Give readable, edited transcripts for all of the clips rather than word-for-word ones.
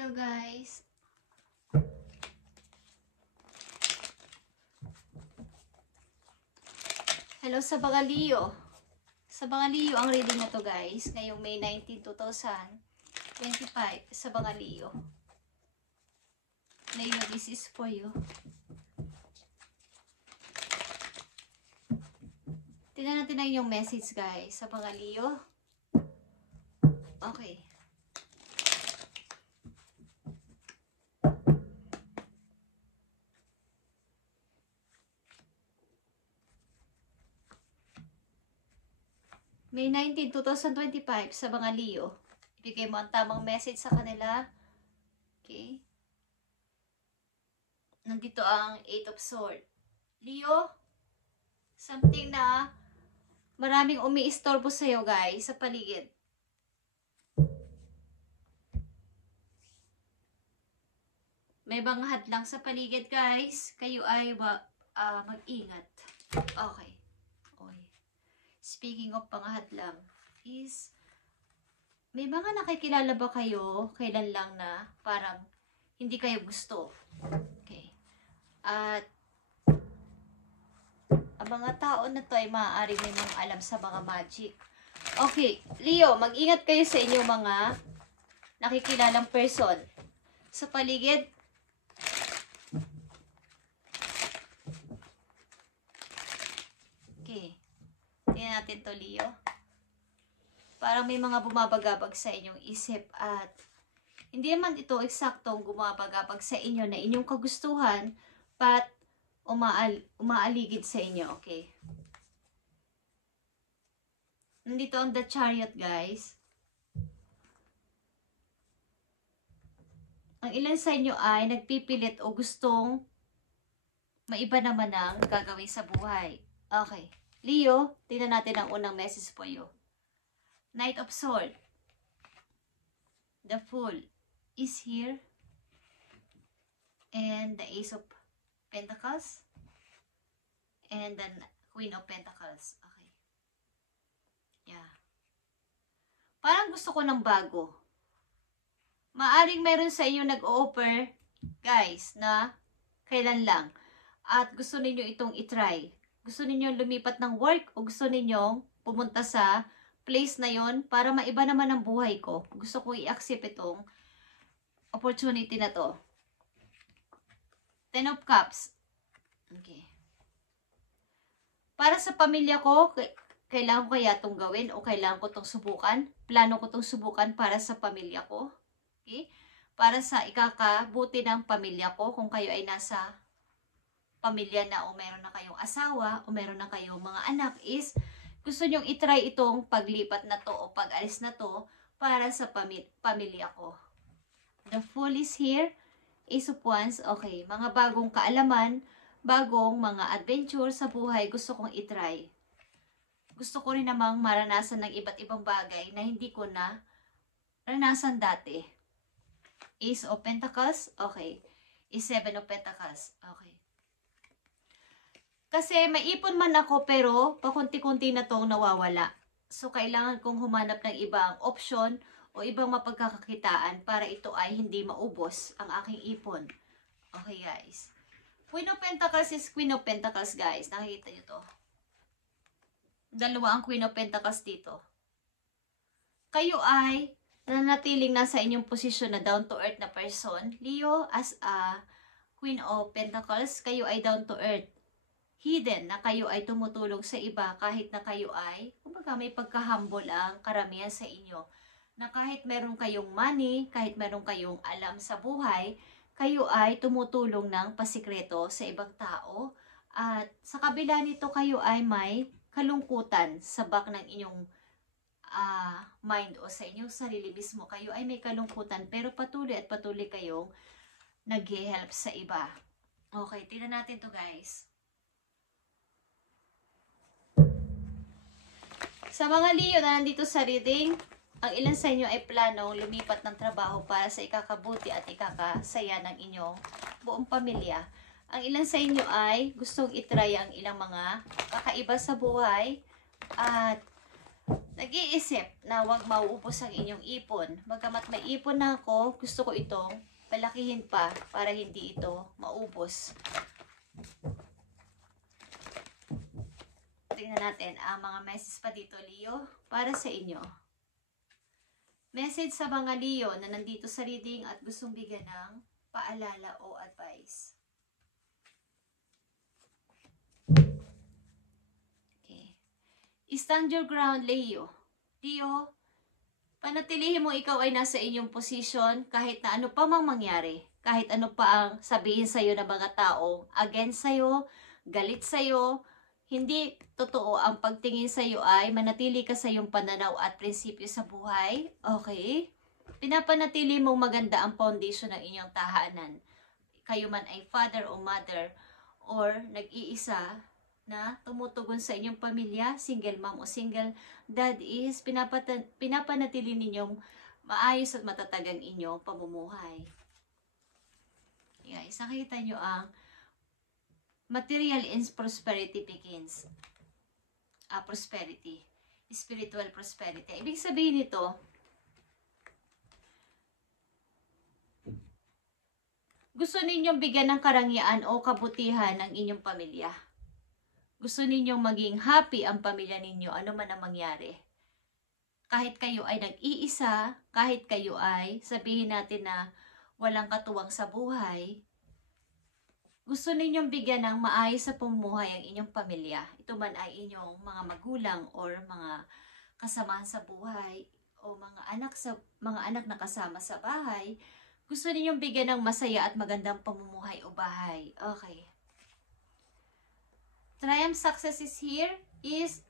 kayo guys. Hello sa mga Leo. Sa mga Leo ang reading na to guys. Ngayong May 19, 2025. Sa mga Leo. Leo, this is for you. Tingnan natin na yung message guys. Sa mga Leo. Okay. May 19, 2025 sa mga Leo. Ibigay mo ang tamang message sa kanila. Okay. Nandito ang 8 of Swords. Leo, something na maraming umiistorbo sa'yo guys sa paligid. May mga hadlang sa paligid guys. Kayo ay mag-ingat. Okay. Speaking of mga hadlang, is may mga nakikilala ba kayo kailan lang na parang hindi kayo gusto? Okay. At ang mga tao na to ay maaaring may mga alam sa mga magic. Okay, Leo, mag-ingat kayo sa inyong mga nakikilalang person. Sa paligid, okay. Tingnan natin to, Leo. Parang may mga bumabagabag sa inyong isip at hindi naman ito eksaktong bumabagabag sa inyo na inyong kagustuhan but umaaligid sa inyo, okay? Nandito ang The Chariot, guys. Ang ilan sa inyo ay nagpipilit o gustong maiba naman ang gagawin sa buhay. Okay. Leo, tingnan natin ang unang message po you. Knight of Swords. The Fool is here. And the Ace of Pentacles. And the Queen of Pentacles. Okay. Yeah. Parang gusto ko ng bago. Maaring meron sa inyo nag-o-offer, guys, na kailan lang. At gusto ninyo itong itry. Gusto ninyong lumipat ng work o gusto ninyong pumunta sa place na yon para maiba naman ang buhay ko. Gusto ko i-accept itong opportunity na to. 10 of Cups. Okay. Para sa pamilya ko, kailangan ko kaya itong gawin o kailangan ko itong subukan? Plano ko itong subukan para sa pamilya ko. Okay? Para sa ikakabuti ng pamilya ko kung kayo ay nasa pamilya na o meron na kayong asawa o meron na kayong mga anak is gusto nyong itry itong paglipat na to o pag-alis na to para sa pamilya ko. The Fool is here. Ace of Wands. Okay. Mga bagong kaalaman, bagong mga adventure sa buhay gusto kong itry. Gusto ko rin namang maranasan ng iba't ibang bagay na hindi ko na naranasan dati. Ace of Pentacles. Okay. Is 7 of Pentacles. Okay. Kasi maipon man ako pero pakunti-kunti na tong nawawala. So, kailangan kong humanap ng ibang option o ibang mapagkakakitaan para ito ay hindi maubos ang aking ipon. Okay, guys. Queen of Pentacles is Queen of Pentacles, guys. Nakikita nyo to. Dalawa ang Queen of Pentacles dito. Kayo ay nanatiling nasa inyong posisyon na down to earth na person. Leo, as a Queen of Pentacles, kayo ay down to earth. Hidden na kayo ay tumutulong sa iba kahit na kayo ay, kumbaga may pagka-humble ang karamihan sa inyo. Na kahit meron kayong money, kahit meron kayong alam sa buhay, kayo ay tumutulong ng pasikreto sa ibang tao. At sa kabila nito kayo ay may kalungkutan sa back ng inyong mind o sa inyong sarili mismo. Kayo ay may kalungkutan pero patuloy at patuloy kayong nag-help sa iba. Okay, tingnan natin to guys. Sa mga Leo na nandito sa reading, ang ilan sa inyo ay planong lumipat ng trabaho para sa ikakabuti at ikakasaya ng inyong buong pamilya. Ang ilan sa inyo ay gustong itry ang ilang mga kakaiba sa buhay at Nag-iisip na huwag mauubos ang inyong ipon. Bagamat may ipon na ako, gusto ko itong palakihin pa para hindi ito maubos. Tingnan natin ang mga messages pa dito, Leo, para sa inyo. Message sa mga Leo na nandito sa reading at gustong bigyan ng paalala o advice. Okay. Stand your ground, Leo. Leo, panatilihin mo ikaw ay nasa inyong posisyon kahit na ano pa mang mangyari. Kahit ano pa ang sabihin sa'yo ng mga taong against sa'yo, galit sa'yo, hindi totoo ang pagtingin sa iyo ay manatili ka sa iyong pananaw at prinsipyo sa buhay. Okay? Pinapanatili mong maganda ang foundation ng inyong tahanan. Kayo man ay father o mother or nag-iisa na tumutugon sa inyong pamilya, single mom o single dad is pinapanatili ninyong maayos at matatag ang inyong pamumuhay. Guys, nakita nyo ang material and prosperity begins. Prosperity. Spiritual prosperity. Ibig sabihin nito, gusto ninyong bigyan ng karangyaan o kabutihan ng inyong pamilya. Gusto ninyong maging happy ang pamilya ninyo, ano man ang mangyari. Kahit kayo ay nag-iisa, kahit kayo ay sabihin natin na walang katuwang sa buhay, gusto ninyong bigyan ng maayos sa pamumuhay ang inyong pamilya. Ito man ay inyong mga magulang or mga kasamahan sa buhay o mga anak na kasama sa bahay. Gusto ninyong bigyan ng masaya at magandang pamumuhay o bahay. Okay. Triumph success is here is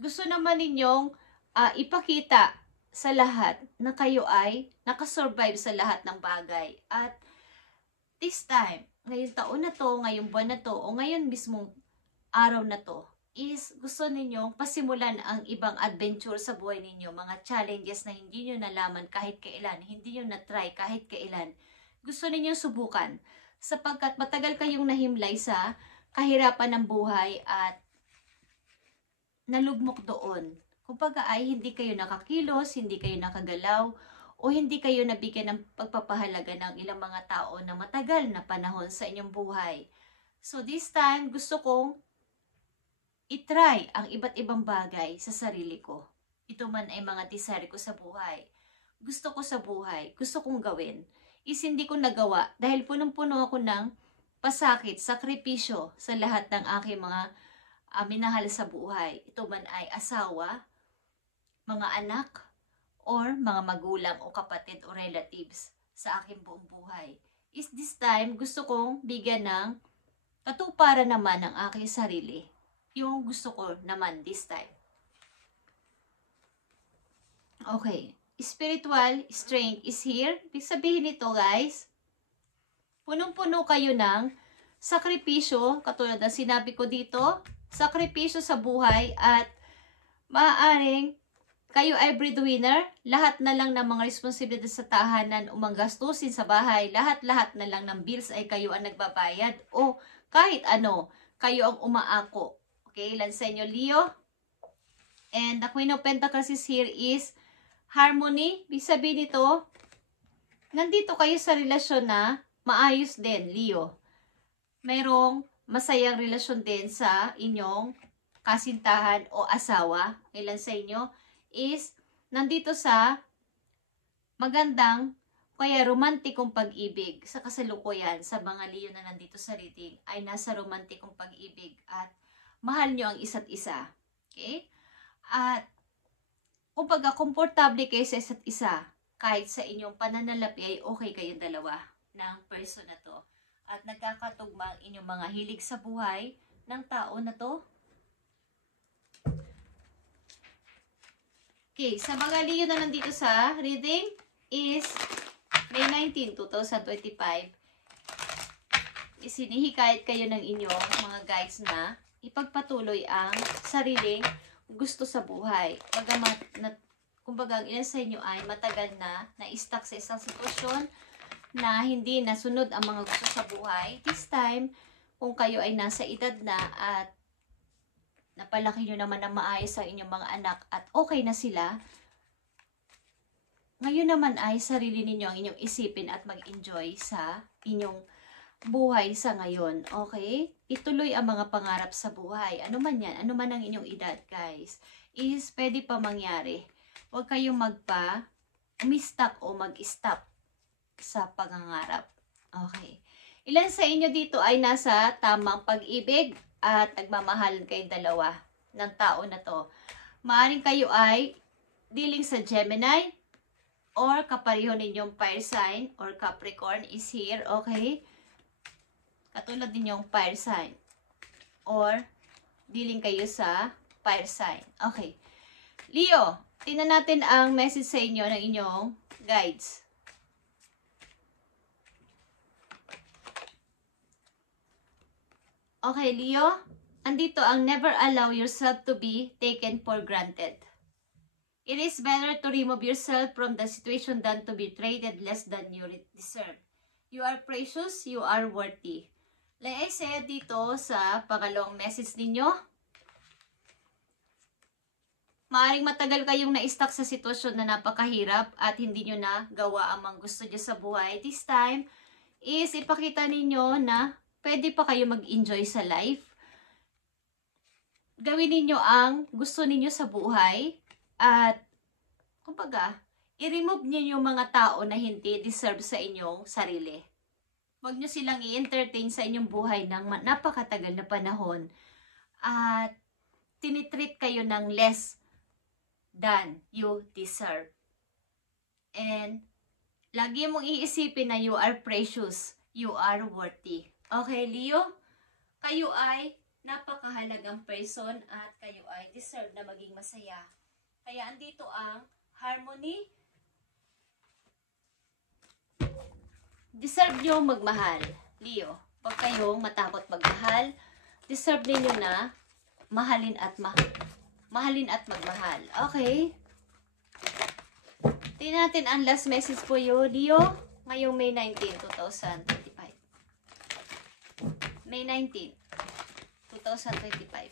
gusto naman ninyong ipakita sa lahat na kayo ay nakasurvive sa lahat ng bagay. At this time, ngayong taon na to, ngayong buwan na to, o ngayon mismong araw na to, is gusto ninyong pasimulan ang ibang adventure sa buhay ninyo, mga challenges na hindi nyo nalaman kahit kailan, hindi nyo na-try kahit kailan. Gusto ninyong subukan, sapagkat matagal kayong nahimlay sa kahirapan ng buhay at nalugmok doon. Kumbaga ay hindi kayo nakakilos, hindi kayo nakagalaw, o hindi kayo nabigyan ng pagpapahalaga ng ilang mga tao na matagal na panahon sa inyong buhay. So this time, gusto kong itry ang iba't ibang bagay sa sarili ko. Ito man ay mga desire ko sa buhay. Gusto ko sa buhay, gusto kong gawin. Is hindi ko nagawa dahil punong-puno ako ng pasakit, sakripisyo sa lahat ng aking mga minahal sa buhay. Ito man ay asawa, mga anak, or mga magulang o kapatid o relatives sa aking buong buhay. Is this time, gusto kong bigyan ng katuparan naman ng aking sarili. Yung gusto ko naman this time. Okay. Spiritual strength is here. Ibig sabihin nito, guys, punong-puno kayo ng sakripisyo, katulad ng sinabi ko dito, sakripisyo sa buhay at maaaring kayo ay breadwinner, lahat na lang ng mga responsibilidad sa tahanan o mga gastusin sa bahay, lahat-lahat na lang ng bills ay kayo ang nagbabayad o kahit ano, kayo ang umaako. Okay, ilan sa inyo, Leo? And the Queen of Pentacles is here is harmony. Ibig sabihin nito, nandito kayo sa relasyon na maayos din, Leo. Mayroong masayang relasyon din sa inyong kasintahan o asawa. Ilan sa inyo is nandito sa magandang kaya romantikong pag-ibig sa kasalukuyan sa mga Leo na nandito sa reading ay nasa romantikong pag-ibig at mahal nyo ang isa't isa. Okay? At kumbaga komportable kayo sa isa't isa kahit sa inyong pananalapi ay okay kayong dalawa ng person na to. At nagkakatugma ang inyong mga hilig sa buhay ng tao na to. Okay, sa mga Leo na nandito sa reading is May 19, 2025. Isinihikayat kayo ng inyong mga guides na ipagpatuloy ang sariling gusto sa buhay. Bagamat, kumbaga, ang ilan sa inyo ay matagal na na-stuck sa isang sitwasyon na hindi nasunod ang mga gusto sa buhay. This time, kung kayo ay nasa edad na at napalaki nyo naman na maayos sa inyong mga anak at okay na sila, ngayon naman ay sarili ninyo ang inyong isipin at mag-enjoy sa inyong buhay sa ngayon, okay? Ituloy ang mga pangarap sa buhay. Ano man yan, ano man ang inyong edad, guys, is pwede pa mangyari. Huwag kayong umistak o mag-stop sa pangangarap. Okay. Ilan sa inyo dito ay nasa tamang pag-ibig at nagmamahalan kayong dalawa ng tao na to? Maaring kayo ay dealing sa Gemini or kapareho ninyong fire sign or Capricorn is here, okay? Katulad ninyong fire sign or dealing kayo sa fire sign. Okay. Leo, tingnan natin ang message sa inyo ng inyong guides. Okay, Leo. Andito ang never allow yourself to be taken for granted. It is better to remove yourself from the situation than to be treated less than you deserve. You are precious, you are worthy. Like I said dito sa pangalawang message ninyo, maaring matagal kayong na-stuck sa sitwasyon na napakahirap at hindi nyo na gawa ang mga gusto nyo sa buhay. This time is ipakita ninyo na pwede pa kayo mag-enjoy sa life. Gawin ninyo ang gusto ninyo sa buhay at kumbaga, i-remove niyo yung mga tao na hindi deserve sa inyong sarili. Huwag nyo silang i-entertain sa inyong buhay ng napakatagal na panahon at tinitreat kayo ng less than you deserve. And lagi mong iisipin na you are precious, you are worthy. Okay, Leo? Kayo ay napakahalagang person at kayo ay deserve na maging masaya. Kaya andito ang harmony. Deserve nyo magmahal, Leo. Huwag kayong matakot magmahal. Deserve ninyo na mahalin at magmahal. Okay? Tingnan natin ang last message po yun, Leo. Ngayong May 19, 2025. May 19, 2025.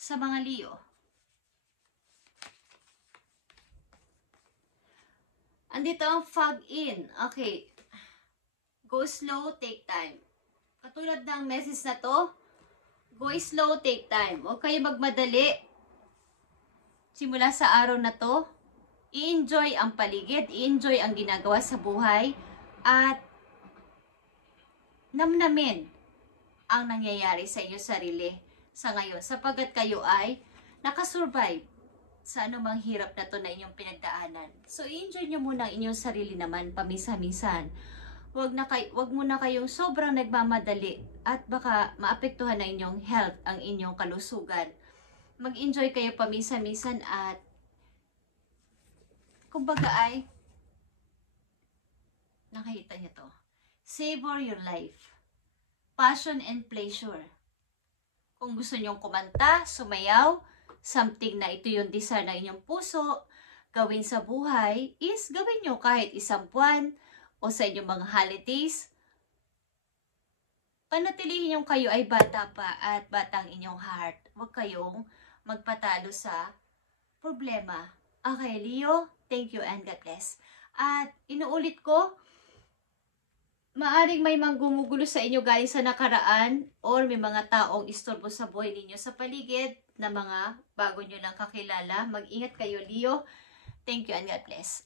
Sa mga Leo. Andito ang fog in. Okay. Go slow, take time. Katulad ng message na to, go slow, take time. Huwag kayo magmadali. Simula sa araw na to, i-enjoy ang paligid, i-enjoy ang ginagawa sa buhay, at namnamin ang nangyayari sa inyo sarili sa ngayon, sapagkat kayo ay nakasurvive sa anumang hirap na to na inyong pinagdaanan. So, i-enjoy nyo muna ang inyong sarili naman paminsan-minsan. Wag muna kayong sobrang nagmamadali at baka maapektuhan na inyong health, ang inyong kalusugan. Mag-enjoy kayo paminsan-minsan at kumbaga ay nakita niyo to. Savor your life. Passion and pleasure. Kung gusto nyong kumanta, sumayaw, something na ito yung desire ng inyong puso, gawin sa buhay, is gawin nyo kahit isang buwan o sa inyong mga holidays. Panatilihin yung kayo ay bata pa at batang inyong heart. Huwag kayong magpatalo sa problema. Okay, Leo, thank you and God bless. At inuulit ko, maaring may manggumugulo sa inyo guys sa nakaraan or may mga taong istorbo sa buhay ninyo sa paligid na mga bago nyo lang kakilala. Mag-ingat kayo, Leo. Thank you and God bless.